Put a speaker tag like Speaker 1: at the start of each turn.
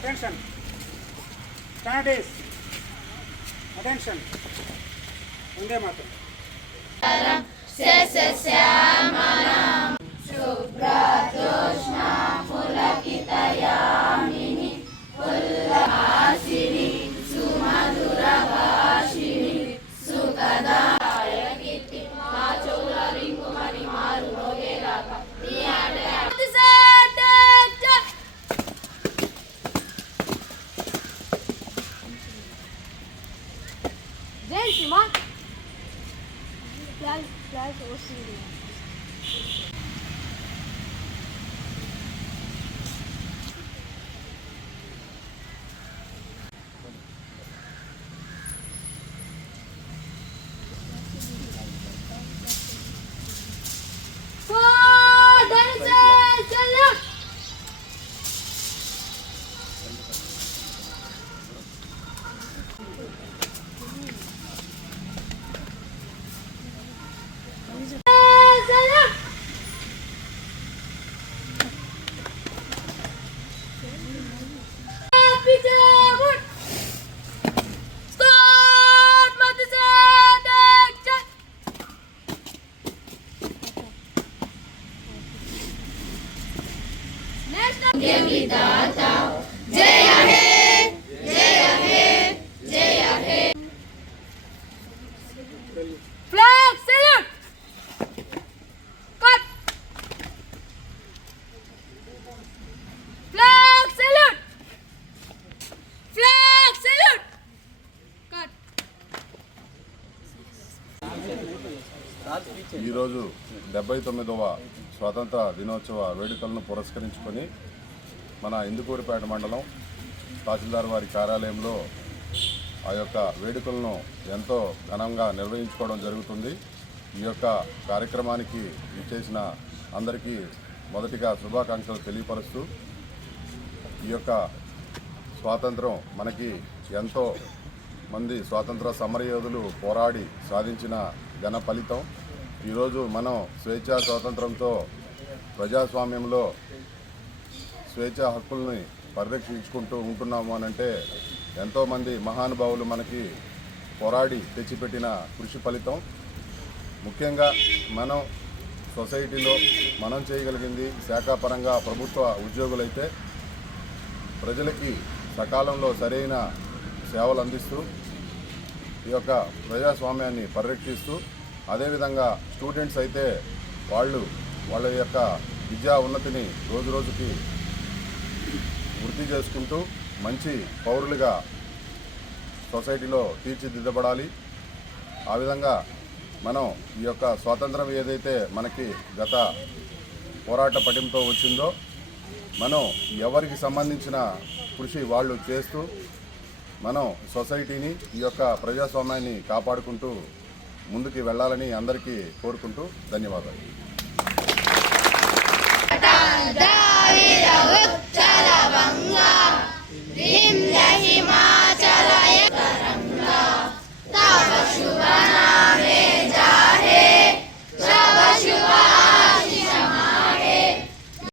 Speaker 1: Attention స్టార్డేస్ attention వందే మాత్రం శుభ్ర జోష్ణ 你妈来来什么视频
Speaker 2: ఈరోజు డెబ్బై తొమ్మిదవ స్వాతంత్ర దినోత్సవ వేడుకలను పురస్కరించుకొని మన ఇందుకూరిపేట మండలం తహసీల్దార్ వారి కార్యాలయంలో ఆ యొక్క వేడుకలను ఎంతో ఘనంగా నిర్వహించుకోవడం జరుగుతుంది. ఈ యొక్క కార్యక్రమానికి ఇచ్చేసిన అందరికీ మొదటిగా శుభాకాంక్షలు తెలియపరుస్తూ ఈ యొక్క స్వాతంత్రం మనకి ఎంతో మంది స్వాతంత్ర సమరయోధులు పోరాడి సాధించిన ఘన ఫలితం. ఈరోజు మనం స్వేచ్ఛా స్వాతంత్రంతో ప్రజాస్వామ్యంలో స్వేచ్ఛ హక్కుల్ని పరిరక్షించుకుంటూ ఉంటున్నాము అని అంటే ఎంతోమంది మహానుభావులు మనకి పోరాడి తెచ్చిపెట్టిన కృషి ఫలితం. ముఖ్యంగా మనం సొసైటీలో మనం చేయగలిగింది శాఖాపరంగా ప్రభుత్వ ఉద్యోగులైతే ప్రజలకి సకాలంలో సరైన సేవలు అందిస్తూ ఈ యొక్క ప్రజాస్వామ్యాన్ని పరిరక్షిస్తూ అదేవిధంగా స్టూడెంట్స్ అయితే వాళ్ళు వాళ్ళ యొక్క విద్యా ఉన్నతిని రోజు రోజుకి వృద్ధి చేసుకుంటూ మంచి పౌరులుగా సొసైటీలో తీర్చిదిద్దబడాలి. ఆ విధంగా మనం ఈ యొక్క స్వాతంత్రం ఏదైతే మనకి గత పోరాట పటింతో వచ్చిందో మనం ఎవరికి సంబంధించిన కృషి వాళ్ళు చేస్తూ మనం సొసైటీని ఈ యొక్క ప్రజాస్వామ్యాన్ని కాపాడుకుంటూ ముందుకు వెళ్ళాలని అందరికీ కోరుకుంటూ ధన్యవాదాలు.